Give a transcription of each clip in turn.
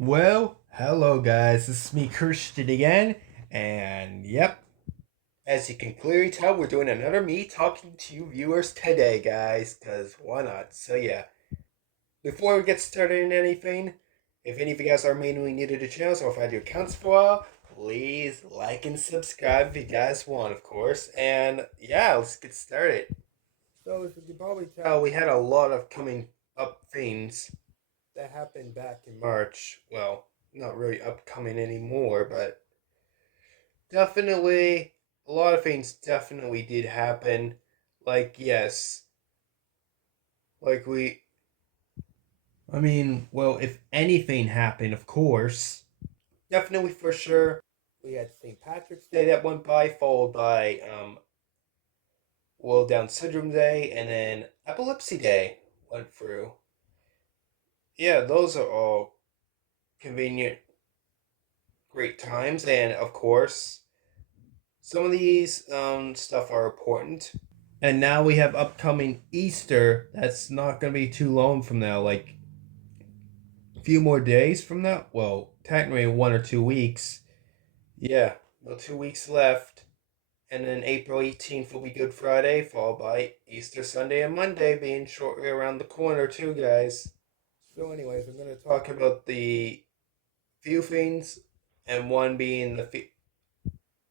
Well, hello guys, this is me Christian again, and yep, as you can clearly tell, we're doing another me talking to you viewers today, guys, because why not? So yeah, before we get started in anything, if any of you guys are mainly new to the channel, or if I had your accounts for a while, please like and subscribe if you guys want, of course, and yeah, let's get started. So as you can probably tell, we had a lot of coming up things that happened back in March. Well, not really upcoming anymore, but definitely a lot of things definitely did happen. Like, yes, like well, if anything happened, of course, definitely for sure. We had St. Patrick's Day that went by, followed by World Down Syndrome Day, and then Epilepsy Day went through. Yeah, those are all convenient, great times, and of course, some of these stuff are important. And now we have upcoming Easter. That's not going to be too long from now. Like a few more days from now. Well, technically 1 or 2 weeks. Yeah, well, 2 weeks left. And then April 18th will be Good Friday, followed by Easter Sunday and Monday being shortly around the corner, too, guys. So, anyways, I'm going to talk about the few things, and one being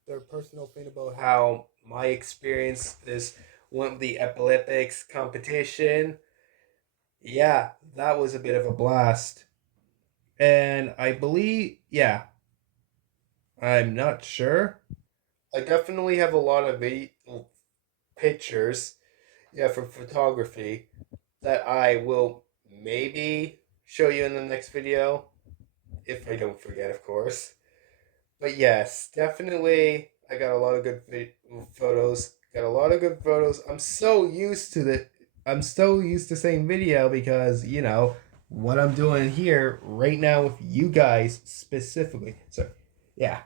their personal thing about how my experience is went with the epileptics competition. Yeah, that was a bit of a blast. And I believe, yeah, I'm not sure. I definitely have a lot of pictures, yeah, from photography that I will maybe show you in the next video, if I don't forget, of course. But yes, definitely, I got a lot of good photos. Got a lot of good photos. I'm so used to saying video because what I'm doing here right now with you guys specifically. So, yeah.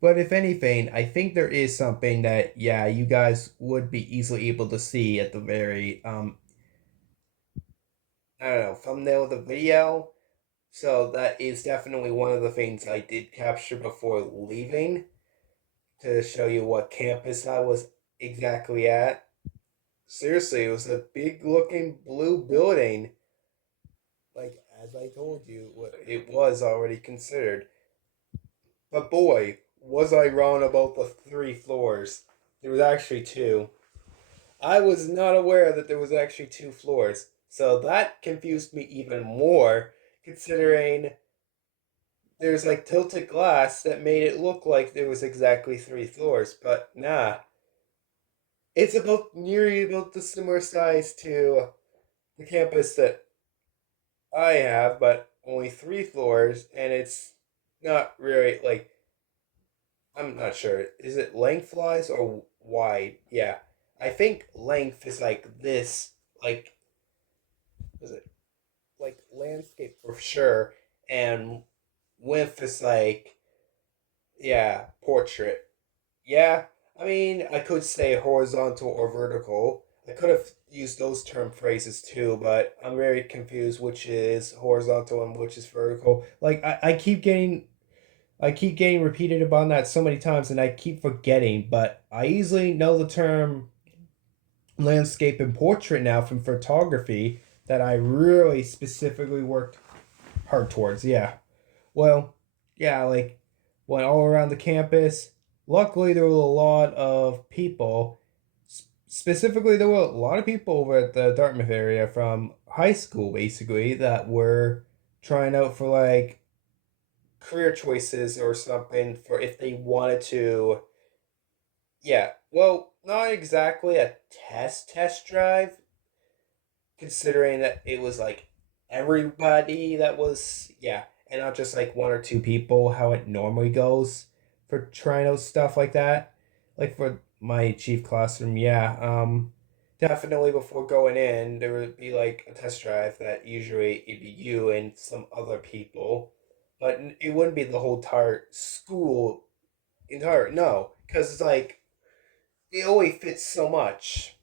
But if anything, I think there is something that you guys would be easily able to see at the very I don't know thumbnail of the video. So that is definitely one of the things I did capture before leaving to show you what campus I was exactly at. Seriously, it was a big looking blue building. Like, as I told you, it was already considered. But boy, was I wrong about the 3 floors. There was actually two. I was not aware that there was actually 2 floors. So that confused me even more, considering there's like tilted glass that made it look like there was exactly 3 floors. But nah, it's about nearly about the similar size to the campus that I have, but only 3 floors, and it's not really like I'm not sure. Is it lengthwise or wide? Yeah, I think length is like this, like is it like landscape for sure, and width is like portrait. Yeah, I mean, I could say horizontal or vertical. I could have used those term phrases too, but I'm very confused which is horizontal and which is vertical. Like I keep getting repeated upon that so many times and I keep forgetting, but I easily know the term landscape and portrait now from photography that I really specifically worked hard towards. Yeah. Well, yeah, like went all around the campus. Luckily, there were a lot of people. Specifically, there were a lot of people over at the Dartmouth area from high school, basically, that were trying out for like career choices or something for if they wanted to. Yeah, well, not exactly a test drive, considering that it was like everybody that was and not just like 1 or 2 people how it normally goes for trying out stuff like that, like for my chief classroom. Definitely before going in there would be like a test drive that usually it'd be you and some other people, but it wouldn't be the whole entire school entire no, because it's like it only fits so much.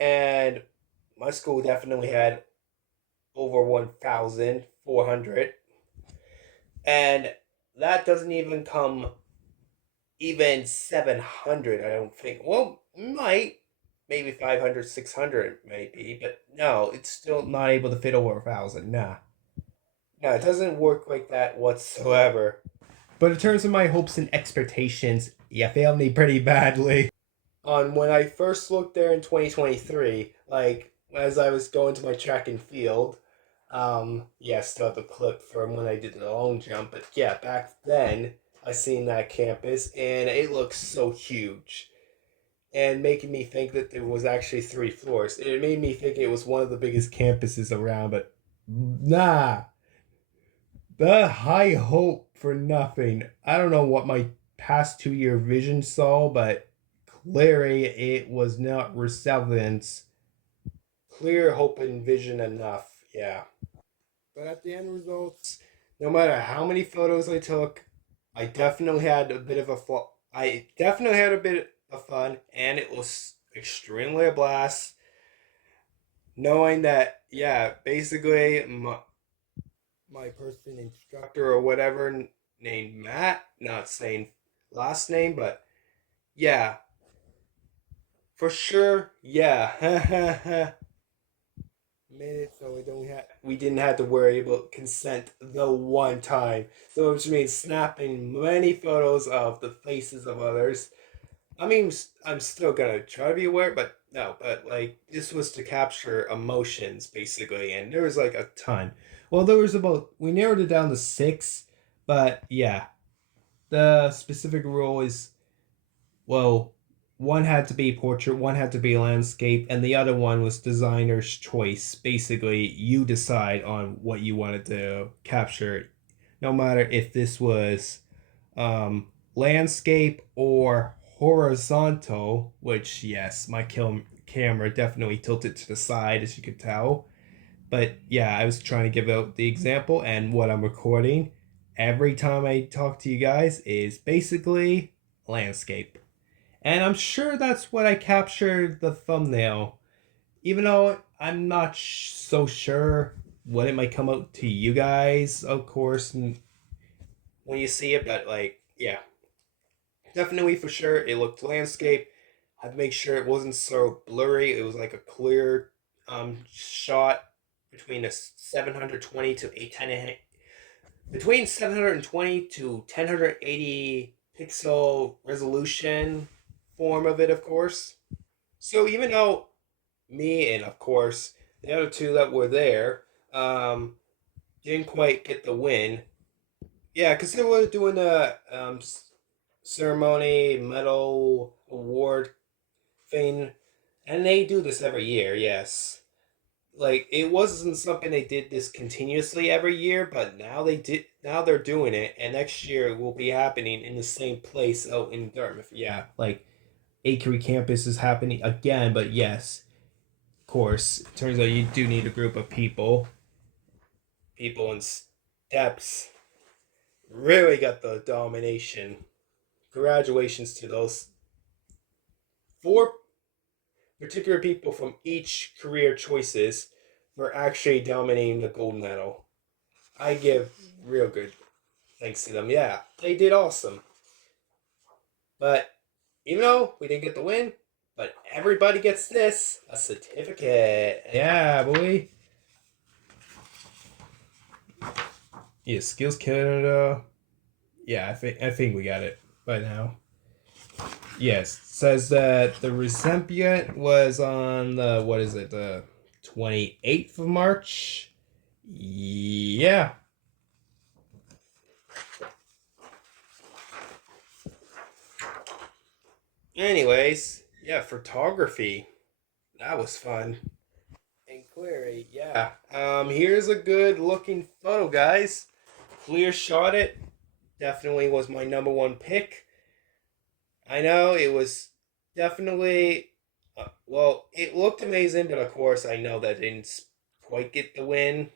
And my school definitely had over 1,400, and that doesn't even come even 700. I don't think. Well, might maybe 500, 600, maybe, but no, it's still not able to fit over 1,000. Nah, no, it doesn't work like that whatsoever. But in terms of my hopes and expectations, you failed me pretty badly. On when I first looked there in 2023, like as I was going to my track and field, yeah, still have the clip from when I did the long jump, but yeah, back then I seen that campus and it looks so huge and making me think that there was actually 3 floors. It made me think it was one of the biggest campuses around, but nah, the high hope for nothing. I don't know what my past 2 year vision saw, but clearly it was not relevant. Clear hope and vision enough, yeah. But at the end results, no matter how many photos I took, I definitely had a bit of a I definitely had a bit of fun, and it was extremely a blast. Knowing that, yeah, basically my person instructor or whatever named Matt, not saying last name, but yeah, for sure, yeah. Made it so we didn't have to worry about consent the one time. So which means snapping many photos of the faces of others. I mean, I'm still gonna try to be aware, but no, but like this was to capture emotions basically, and there was like a ton. Well, there was about we narrowed it down to six, but yeah, the specific rule is well, one had to be portrait, one had to be landscape, and the other one was designer's choice. Basically, you decide on what you wanted to capture, no matter if this was landscape or horizontal, which, yes, my camera definitely tilted to the side, as you could tell. But yeah, I was trying to give out the example, and what I'm recording every time I talk to you guys is basically landscape. And I'm sure that's what I captured the thumbnail. Even though I'm not so sure what it might come out to you guys, of course, when you see it, but like, yeah, definitely for sure, it looked landscape. I had to make sure it wasn't so blurry. It was like a clear shot between a 720 to 810 between 720 to 1080 pixel resolution form of it, of course. So even though me and of course the other two that were there um, didn't quite get the win, yeah, because they were doing a ceremony medal award thing, and they do this every year. Yes, like it wasn't something they did this continuously every year, but now they did. Now they're doing it, and next year it will be happening in the same place out in Dartmouth. Yeah, like Akery campus is happening again, but yes, of course, it turns out you do need a group of people in steps. Really got the domination. Congratulations to those 4 particular people from each career choices for actually dominating the gold medal. I give real good thanks to them. Yeah, they did awesome. But even though we didn't get the win, but everybody gets this a certificate. Yeah, boy. Yeah, Skills Canada. Yeah, I think we got it by now. Yes, says that the recipient was on the what is it, the 28th of March. Yeah. Anyways, yeah, photography. That was fun. And clearly, yeah. Here's a good looking photo, guys. Clear shot it. Definitely was my number one pick. I know it was definitely well, it looked amazing, but of course I know that didn't quite get the win.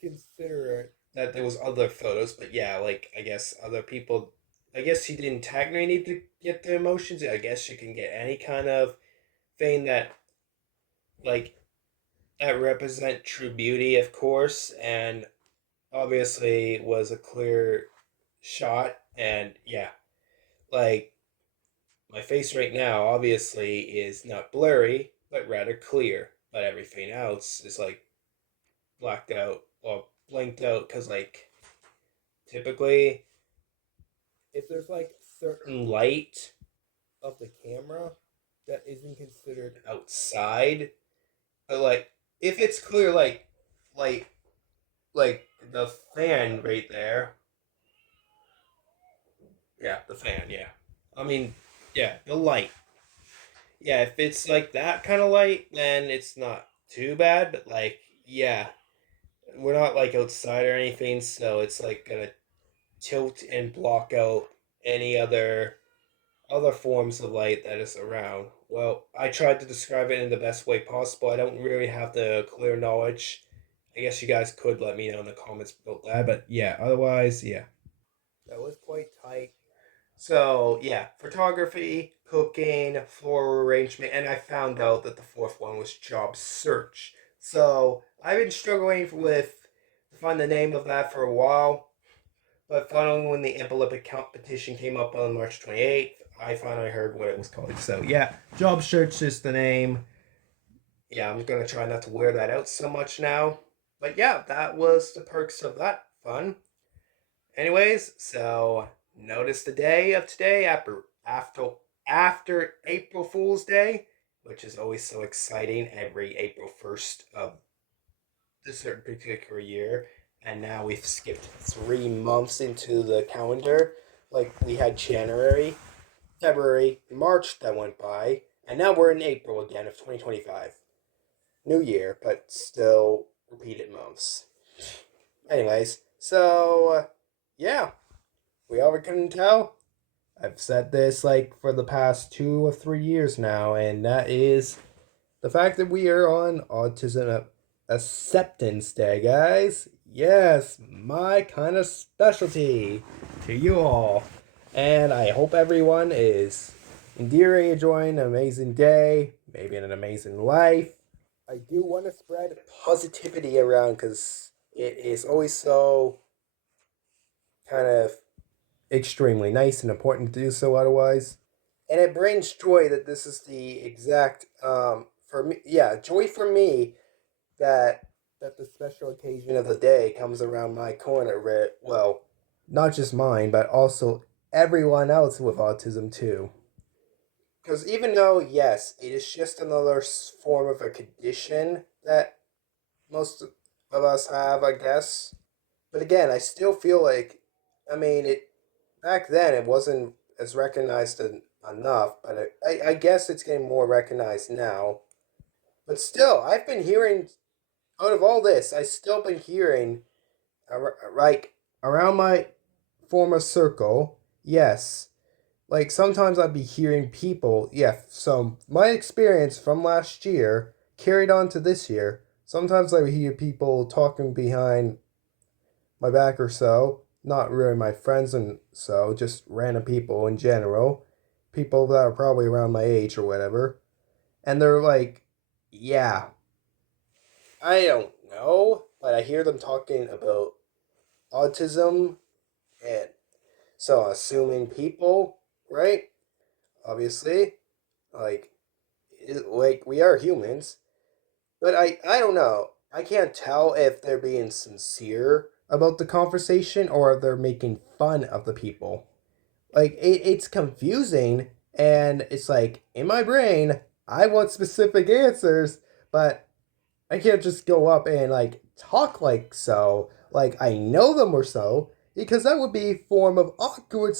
Consider that there was other photos, but yeah, like I guess other people. I guess you didn't technically need to get the emotions. I guess you can get any kind of thing that like that represent true beauty, of course, and obviously was a clear shot. And yeah, like my face right now obviously is not blurry, but rather clear. But everything else is like blacked out or blanked out because like typically if there's like certain light of the camera that isn't considered outside, but like if it's clear like like the fan right there, yeah, the fan, yeah. I mean, yeah, the light. Yeah, if it's like that kind of light, then it's not too bad, but like yeah, we're not like outside or anything, so it's like gonna tilt and block out any other forms of light that is around. Well, I tried to describe it in the best way possible. I don't really have the clear knowledge. I guess you guys could let me know in the comments about that, but yeah, otherwise, yeah. That was quite tight. So, yeah, photography, cooking, floral arrangement, and I found out that the fourth one was job search. So, I've been struggling with to find the name of that for a while. But finally, when the Olympic competition came up on March 28th, I finally heard what it was called. So, yeah, Job Search is the name. Yeah, I'm going to try not to wear that out so much now. But yeah, that was the perks of that fun. Anyways, so notice the day of today after April Fool's Day, which is always so exciting every April 1st of a certain particular year, and now we've skipped 3 months into the calendar. Like we had January, February, March that went by, and now we're in April again of 2025. New year, but still repeated months. Anyways, so yeah, we all couldn't tell. I've said this like for the past 2 or 3 years now, and that is the fact that we are on Autism Acceptance Day, guys. Yes, my kind of specialty to you all. And I hope everyone is endearing, enjoying an amazing day, maybe an amazing life. I do want to spread positivity around because it is always so kind of extremely nice and important to do so otherwise. And it brings joy that this is the exact for me, yeah, joy for me that the special occasion of the day comes around my corner where, well, not just mine but also everyone else with autism too. Because even though yes, it is just another form of a condition that most of us have, I guess. But again, I still feel like, I mean, it back then it wasn't as recognized enough, but I guess it's getting more recognized now. But still, I've been hearing out of all this, I still been hearing like around my former circle. Yes, like sometimes I'd be hearing people. Yeah, so my experience from last year carried on to this year. Sometimes I would hear people talking behind my back or so. Not really my friends and so, just random people in general. People that are probably around my age or whatever. And they're like, yeah, I don't know, but I hear them talking about autism and so assuming people, right? Obviously, like, like we are humans, but I don't know. I can't tell if they're being sincere about the conversation or if they're making fun of the people. Like it's confusing and it's like in my brain I want specific answers, but I can't just go up and like talk like so, like I know them or so, because that would be a form of awkward.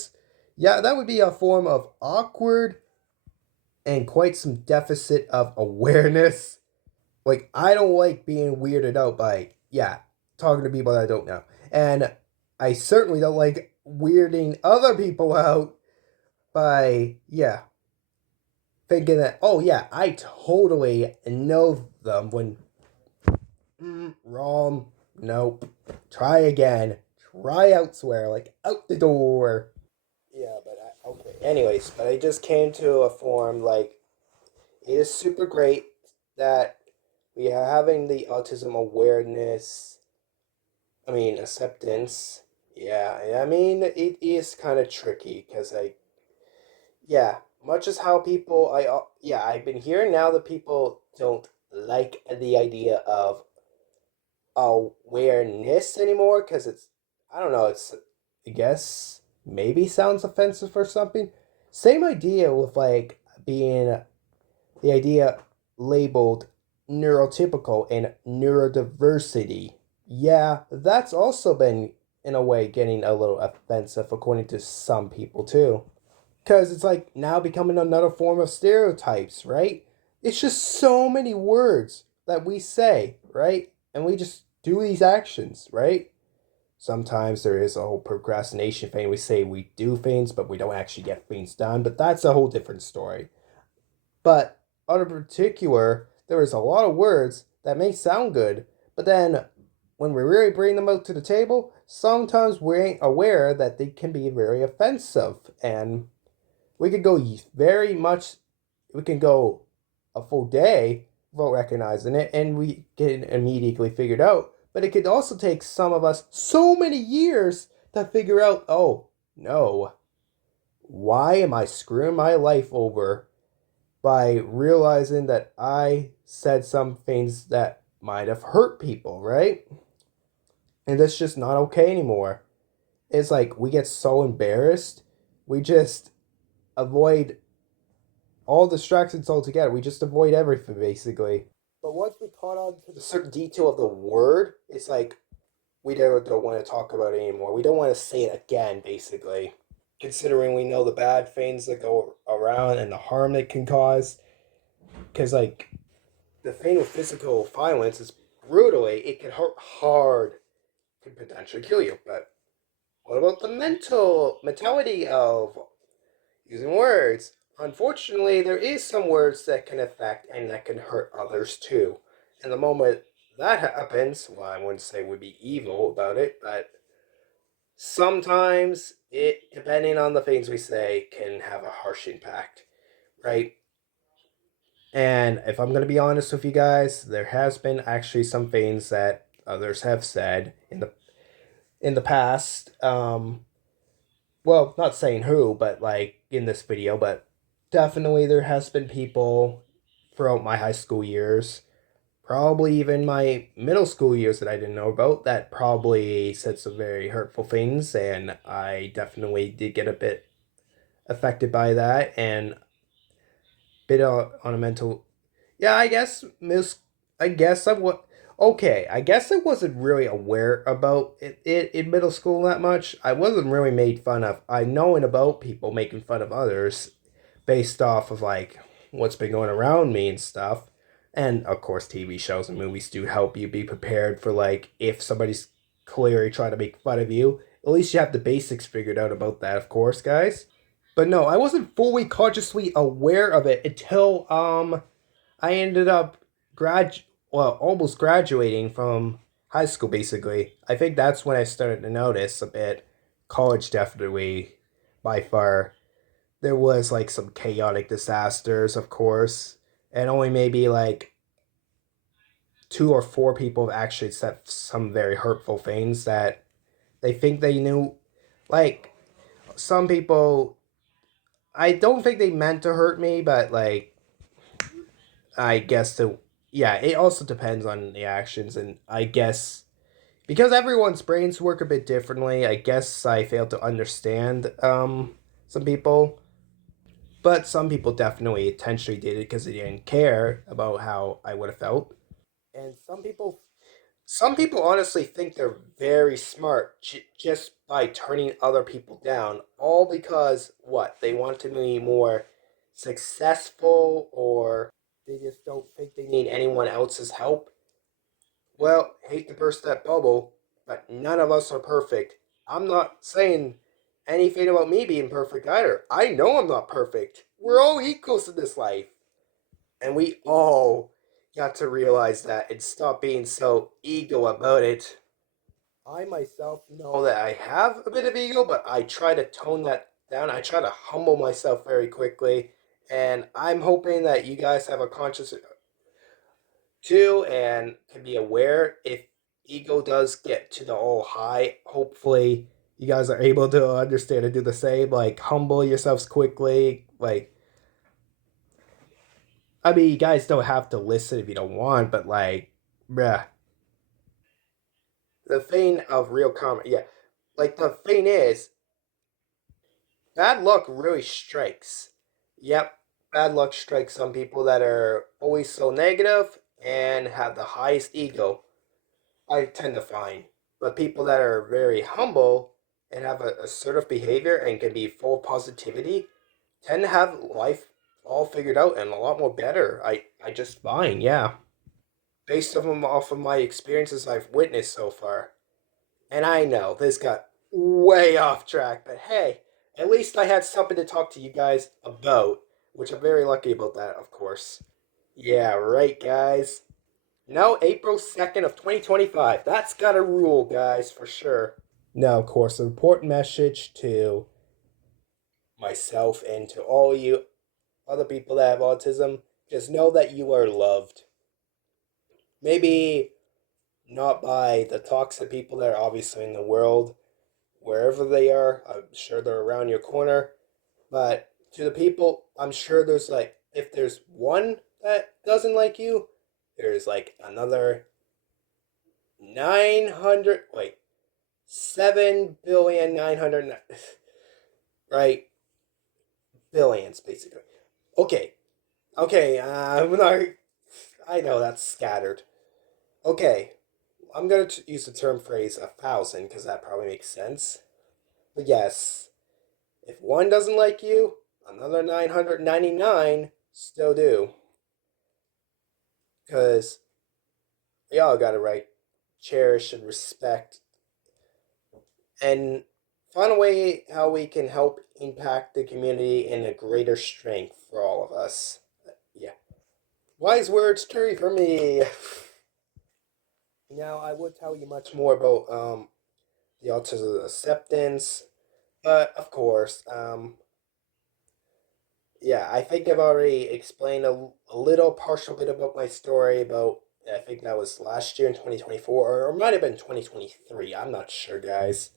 Yeah, that would be a form of awkward and quite some deficit of awareness. Like I don't like being weirded out by yeah talking to people that I don't know, and I certainly don't like weirding other people out by yeah thinking that oh yeah I totally know them when wrong, nope, try again, try elsewhere, like out the door. Yeah, but okay. Anyways, but I just came to a form like it is super great that Yeah, having the autism awareness, I mean, acceptance. Yeah, I mean, it is kind of tricky because yeah, much as how people, yeah, I've been hearing now that people don't like the idea of awareness anymore because I don't know, I guess, maybe sounds offensive or something. Same idea with like being the idea labeled neurotypical and neurodiversity. Yeah, that's also been, in a way, getting a little offensive according to some people too. Because it's like now becoming another form of stereotypes, right? It's just so many words that we say, right? And we just do these actions, right? Sometimes there is a whole procrastination thing. We say we do things, but we don't actually get things done. But that's a whole different story. But on a particular, there is a lot of words that may sound good, but then when we really bring them out to the table, sometimes we ain't aware that they can be very offensive. And we could go very much, we can go a full day without recognizing it, and we get it immediately figured out. But it could also take some of us so many years to figure out, oh, no, why am I screwing my life over by realizing that I said some things that might have hurt people, right? And that's just not okay anymore. It's like we get so embarrassed, we just avoid all distractions altogether. We just avoid everything basically. But once we caught on to the certain detail of the word, it's like we don't want to talk about it anymore. We don't want to say it again, basically. Considering we know the bad things that go around and the harm it can cause. Because, like, the thing with physical violence is brutally, it can hurt hard, can potentially kill you. But what about the mentality of using words? Unfortunately, there is some words that can affect and that can hurt others too. And the moment that happens, well, I wouldn't say would be evil about it, but sometimes it, depending on the things we say, can have a harsh impact, right? And if I'm going to be honest with you guys, there has been actually some things that others have said in the past. Well, not saying who, but like in this video, but definitely there has been people throughout my high school years, probably even my middle school years that I didn't know about, that probably said some very hurtful things, and I definitely did get a bit affected by that and bit on a mental. Yeah, I guess Miss. I guess I what. Okay, I guess I wasn't really aware about it in middle school that much. I wasn't really made fun of. I knowing about people making fun of others based off of like what's been going around me and stuff. And of course, TV shows and movies do help you be prepared for like if somebody's clearly trying to make fun of you. At least you have the basics figured out about that, of course, guys. But no, I wasn't fully consciously aware of it until I ended up almost graduating from high school basically. I think that's when I started to notice a bit. College definitely by far. There was like some chaotic disasters, of course, and only maybe like two or four people have actually said some very hurtful things that they think they knew. Like some people, I don't think they meant to hurt me, but like I guess yeah, it also depends on the actions, and I guess because everyone's brains work a bit differently, I guess I failed to understand some people, but some people definitely intentionally did it because they didn't care about how I would have felt, and some people honestly think they're very smart just by turning other people down, all because what they want to be more successful or they just don't think they need anyone else's help. Well, hate to burst that bubble, but none of us are perfect. I'm not saying anything about me being perfect either. I know I'm not perfect. We're all equals in this life. And we all got to realize that and stop being so ego about it. I myself know that I have a bit of ego, but I try to tone that down. I try to humble myself very quickly. And I'm hoping that you guys have a conscious too, and can be aware if ego does get to the all high. Hopefully, you guys are able to understand and do the same. Like, humble yourselves quickly. Like, I mean, you guys don't have to listen if you don't want, but like, bruh. The thing of real karma, yeah. Like, the thing is, bad luck really strikes. Yep, bad luck strikes some people that are always so negative and have the highest ego. I tend to find. But people that are very humble and have a assertive behavior and can be full of positivity tend to have life all figured out and a lot more better. I just find, yeah. Based off of my experiences I've witnessed so far. And I know this got way off track, but hey, at least I had something to talk to you guys about, which I'm very lucky about that, of course. Yeah, right, guys. No, April 2nd of 2025. That's got a rule, guys, for sure. Now, of course, an important message to myself and to all you other people that have autism, just know that you are loved. Maybe not by the toxic people that are obviously in the world, wherever they are. I'm sure they're around your corner. But to the people, I'm sure there's like, if there's one that doesn't like you, there's like another 900, wait, 7,900,000,000, right? Billions, basically. Okay, okay, I'm not, I know that's scattered. Okay, I'm gonna use the term phrase 1,000 because that probably makes sense. But yes, if one doesn't like you, another 999 still do. Because we all gotta right cherish and respect and find a way how we can help impact the community in a greater strength for all of us. Yeah. Wise words carry for me. Now I would tell you much more about the autism acceptance, but of course, yeah, I think I've already explained a little partial bit about my story about I think that was last year in 2024 or it might have been 2023. I'm not sure, guys.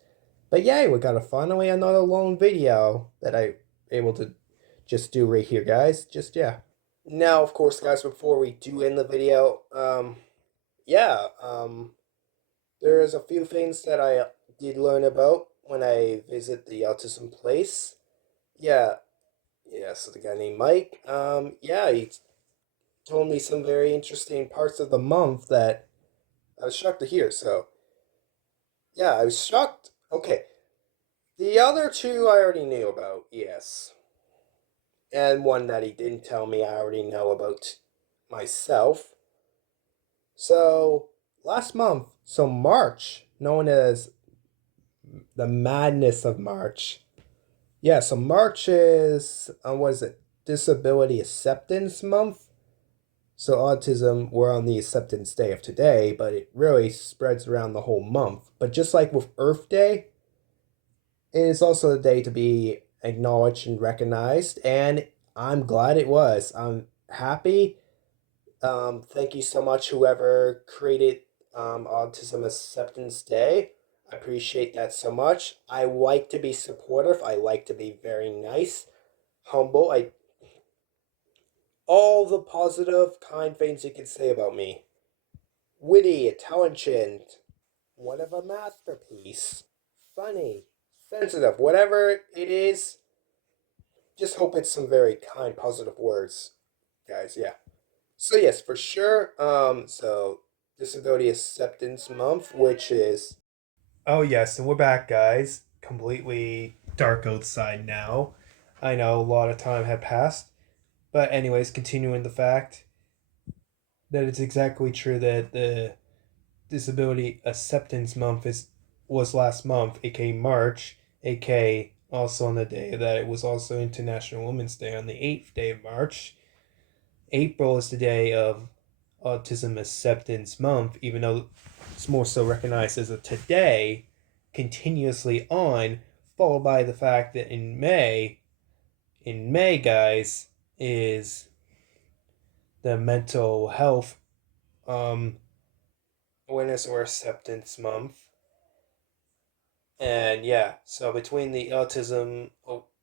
But yeah, we got a finally another long video that I able to just do right here, guys. Just yeah. Now, of course, guys, before we do end the video, yeah, there is a few things that I did learn about when I visit the autism place. Yeah, yeah. So the guy named Mike, yeah, he told me some very interesting parts of the month that I was shocked to hear. So yeah, I was shocked. Okay, the other two I already knew about. Yes, and one that he didn't tell me I already know about myself. So last month, so March, known as the madness of March. Yeah, so March is what is it? Disability Acceptance Month. So autism, we're on the acceptance day of today, but it really spreads around the whole month. But just like with Earth Day, it is also a day to be acknowledged and recognized, and I'm glad it was. I'm happy. Thank you so much, whoever created Autism Acceptance Day. I appreciate that so much. I like to be supportive. I like to be very nice, humble. I all the positive, kind things you can say about me. Witty, intelligent, what of a masterpiece. Funny, sensitive, whatever it is. Just hope it's some very kind, positive words, guys. Yeah. So yes, for sure. So Disability Acceptance Month, which is oh yes, and we're back, guys. Completely dark outside now. I know a lot of time had passed, but anyways, continuing the fact that it's exactly true that the Disability Acceptance Month is was last month, aka March, aka also on the day that it was also International Women's Day on the 8th day of March. April is the day of Autism Acceptance Month, even though it's more so recognized as a today, continuously on, followed by the fact that in May, guys, is the mental health. um, Awareness or Acceptance Month. And yeah, so between the autism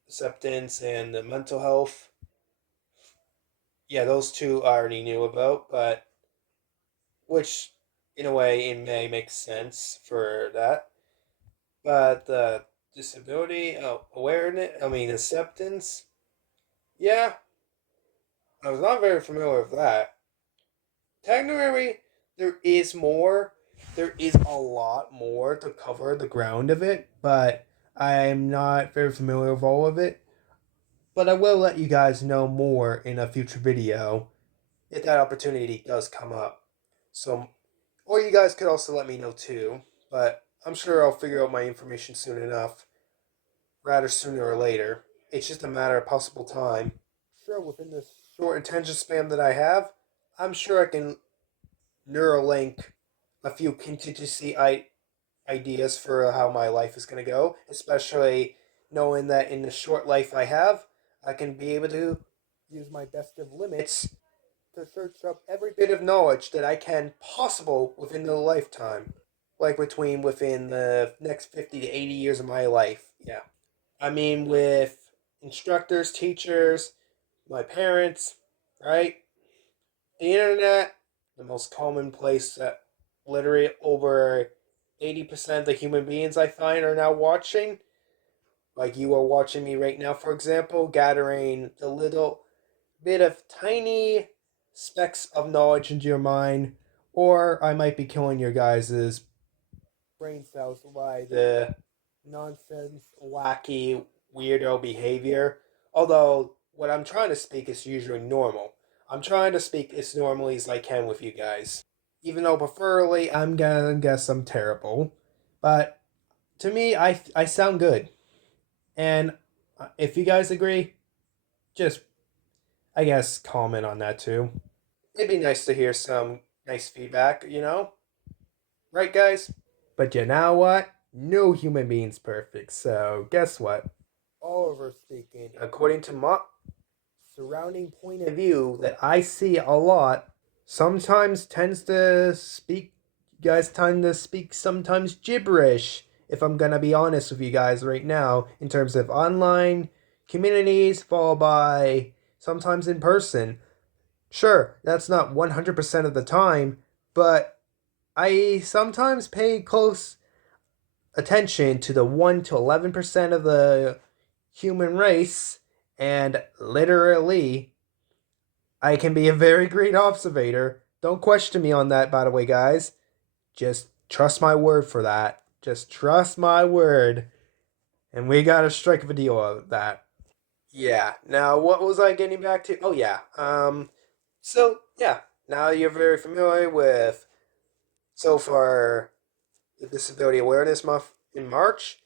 acceptance and the mental health, yeah, those two I already knew about, but which in a way it may make sense for that. But the disability awareness, I mean acceptance, yeah, I was not very familiar with that. Technically, there is more. There is a lot more to cover the ground of it, but I'm not very familiar with all of it. But I will let you guys know more in a future video if that opportunity does come up. So, or you guys could also let me know too. But I'm sure I'll figure out my information soon enough, rather sooner or later. It's just a matter of possible time. Sure, within this short attention span that I have, I'm sure I can Neuralink a few contingency ideas for how my life is going to go, especially knowing that in the short life I have, I can be able to use my best of limits to search up every bit of knowledge that I can possible within the lifetime, like within the next 50 to 80 years of my life. Yeah. I mean, with instructors, teachers, my parents, right? The internet, the most common place that literally over 80% of the human beings I find are now watching. Like you are watching me right now, for example, gathering the little bit of tiny specks of knowledge into your mind, or I might be killing your guys' brain cells by the nonsense, wacky, weirdo behavior. Although, what I'm trying to speak is usually normal. I'm trying to speak as normally as I can with you guys. Even though, preferably, I'm gonna guess I'm terrible. But to me, I sound good. And if you guys agree, just, I guess, comment on that too. It'd be nice to hear some nice feedback, you know? Right, guys? But you know what? No human being's perfect, so guess what? All of us speaking, according to my surrounding point of view that I see a lot, sometimes tends to speak, you guys tend to speak sometimes gibberish, if I'm gonna be honest with you guys right now, in terms of online communities, followed by sometimes in person. Sure, that's not 100% of the time, but I sometimes pay close attention to the 1 to 11% of the human race, and literally, I can be a very great observator. Don't question me on that, by the way, guys. Just trust my word for that. Just trust my word. And we gotta strike a deal of that. Yeah. Now, what was I getting back to? Oh, yeah. So, yeah. Now you're very familiar with, so far, the Disability Awareness Month in March,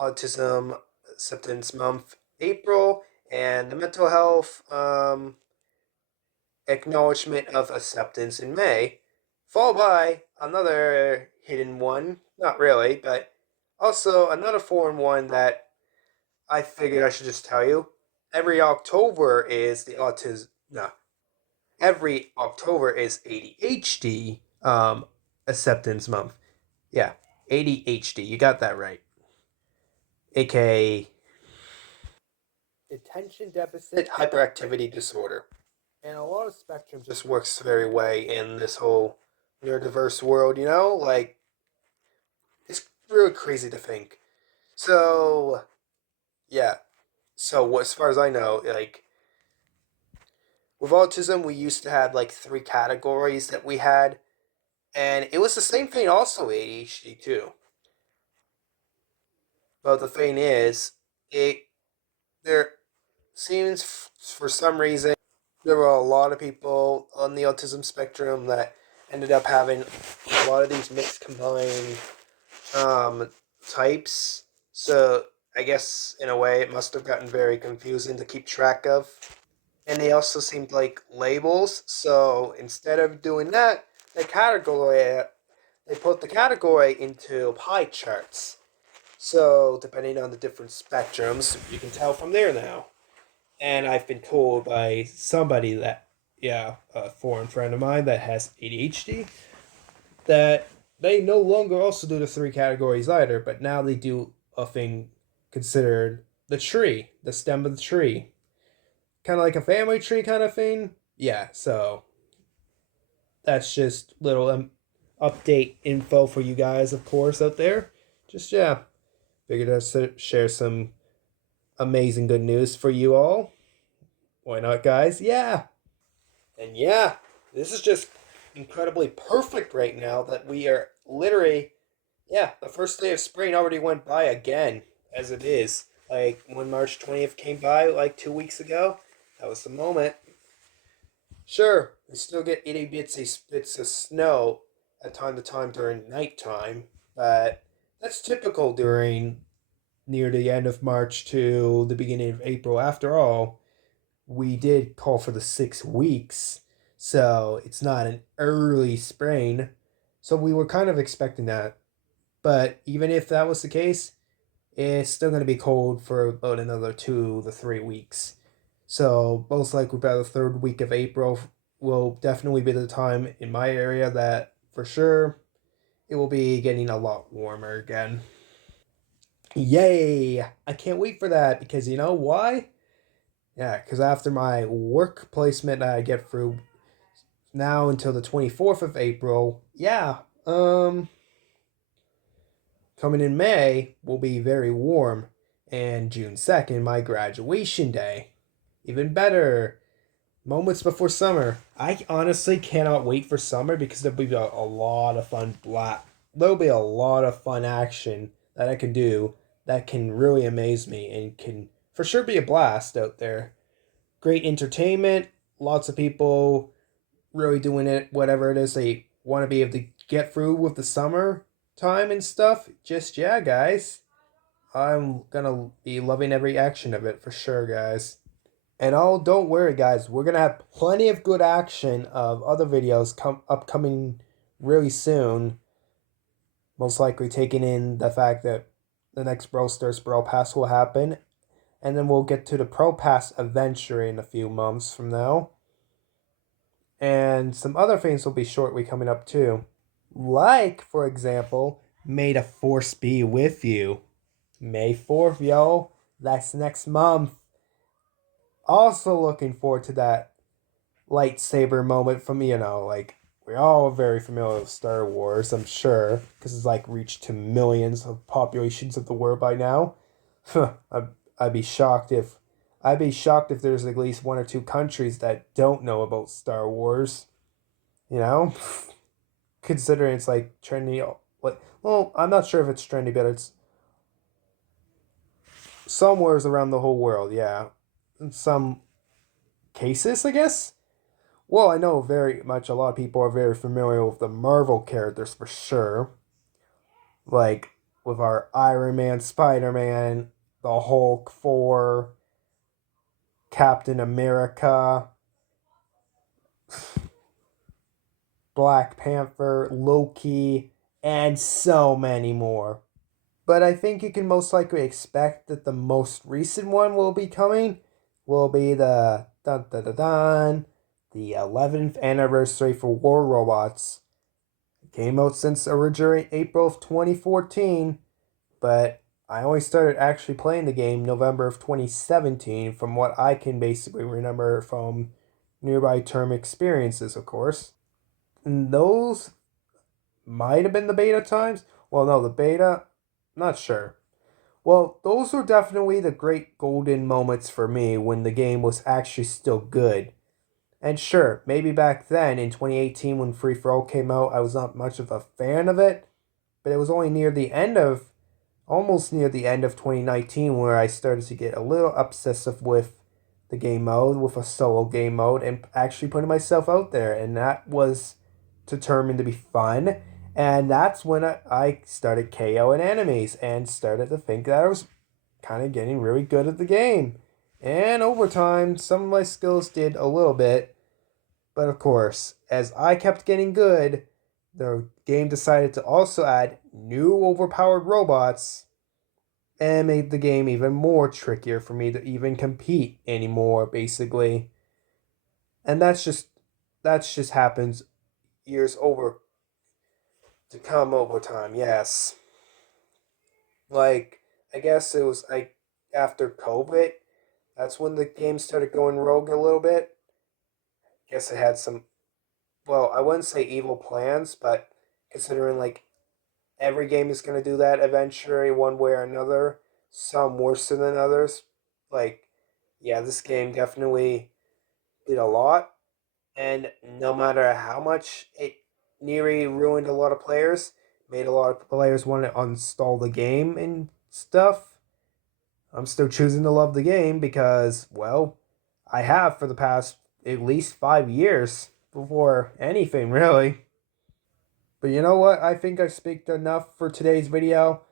Autism Acceptance Month April, and the Mental Health Acknowledgement of Acceptance in May, followed by another hidden one, not really, but also another foreign one that I figured I should just tell you. Every October is the autism. No, every October is ADHD acceptance month. Yeah, ADHD. You got that right. AKA attention deficit hyperactivity disorder. And a lot of spectrum just works very way in this whole neurodiverse world, you know? Like, it's really crazy to think. So, yeah. So, as far as I know, like, with autism, we used to have like three categories that we had, and it was the same thing also ADHD too. But the thing is, it there seems for some reason there were a lot of people on the autism spectrum that ended up having a lot of these mixed combined um, types. So I guess in a way it must have gotten very confusing to keep track of. And they also seemed like labels. So instead of doing that, they put the category into pie charts. So depending on the different spectrums, you can tell from there now. And I've been told by somebody that yeah, a foreign friend of mine that has ADHD, that they no longer also do the three categories either, but now they do a thing considered the tree, the stem of the tree. Kind of like a family tree kind of thing. Yeah, so that's just little update info for you guys, of course, out there. Just, yeah, figured I'd share some amazing good news for you all. Why not, guys? Yeah. And yeah, this is just incredibly perfect right now that we are literally, yeah, the first day of spring already went by again, as it is. Like when March 20th came by like 2 weeks ago, that was the moment. Sure, we still get itty bitsy bits of snow at time to time during nighttime, but that's typical during near the end of March to the beginning of April. After all, we did call for the 6 weeks, so it's not an early spring. So we were kind of expecting that. But even if that was the case, it's still going to be cold for about another 2 to 3 weeks. So most likely by the third week of April will definitely be the time in my area that for sure it will be getting a lot warmer again. Yay! I can't wait for that because you know why? Yeah, because after my work placement that I get through now until the 24th of April, yeah, coming in May will be very warm. And June 2nd, my graduation day. Even better. Moments before summer. I honestly cannot wait for summer because there'll be a lot of fun there'll be a lot of fun action that I can do that can really amaze me and can for sure be a blast out there. Great entertainment, lots of people really doing it, whatever it is they want to be able to get through with the summer time and stuff. Just, yeah, guys. I'm gonna be loving every action of it for sure, guys. And oh, don't worry, guys. We're gonna have plenty of good action of other videos upcoming really soon. Most likely taking in the fact that the next Brawl Stars Brawl Pass will happen, and then we'll get to the Pro Pass eventually in a few months from now. And some other things will be shortly coming up too. Like, for example, May the Force be with you. May 4th, yo. That's next month. Also looking forward to that lightsaber moment from, like, we're all very familiar with Star Wars, I'm sure, because it's like reached to millions of populations of the world by now. I'd, I'd be shocked if there's at least one or two countries that don't know about Star Wars. You know, considering it's like trendy. Like, well, I'm not sure if it's trendy, but it's somewheres around the whole world. Yeah, in some cases, I guess. Well, I know very much a lot of people are very familiar with the Marvel characters for sure. Like with our Iron Man, Spider Man, the Hulk, Thor, Captain America, Black Panther, Loki, and so many more. But I think you can most likely expect that the most recent one will be coming. Will be the dun dun dun dun, the 11th anniversary for War Robots. It came out since originally April of 2014, but I only started actually playing the game November of 2017 from what I can basically remember from nearby term experiences, of course. And those might have been the beta times. Well, no, the beta, not sure. Well, those were definitely the great golden moments for me when the game was actually still good. And sure, maybe back then in 2018 when Free For All came out, I was not much of a fan of it, but it was only almost near the end of 2019 where I started to get a little obsessive with the game mode, with a solo game mode, and actually putting myself out there. And that was determined to be fun. And that's when I started KOing enemies and started to think that I was kind of getting really good at the game. And over time, some of my skills did a little bit. But of course, as I kept getting good, the game decided to also add new overpowered robots and made the game even more trickier for me to even compete anymore, basically. And that's just that just happens years over to come over time. Yes, like I guess it was like after COVID. That's when the game started going rogue a little bit. Guess it had some, well, I wouldn't say evil plans, but considering like every game is going to do that eventually, one way or another, some worse than others. Like, yeah, this game definitely did a lot, and no matter how much it nearly ruined a lot of players, made a lot of players want to uninstall the game and stuff, I'm still choosing to love the game because, well, I have for the past at least 5 years before anything, really. But you know what? I think I speak enough for today's video.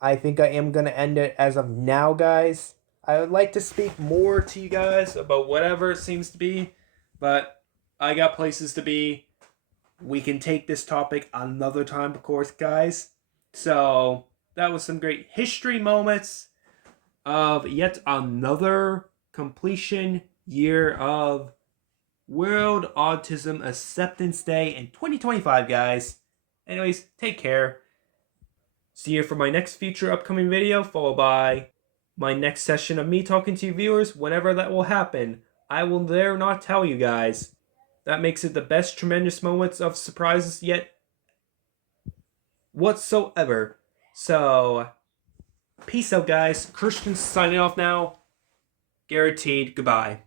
I think I am going to end it as of now, guys. I would like to speak more to you guys about whatever it seems to be, but I got places to be. We can take this topic another time, of course, guys. So, that was some great history moments of yet another completion year of World Autism Acceptance Day in 2025, guys. Anyways, take care. See you for my next future upcoming video, followed by my next session of me talking to you viewers, whenever that will happen. I will dare not tell you guys. That makes it the best tremendous moments of surprises yet whatsoever. So, peace out, guys. Christian's signing off now. Guaranteed. Goodbye.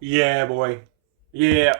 Yeah, boy. Yeah.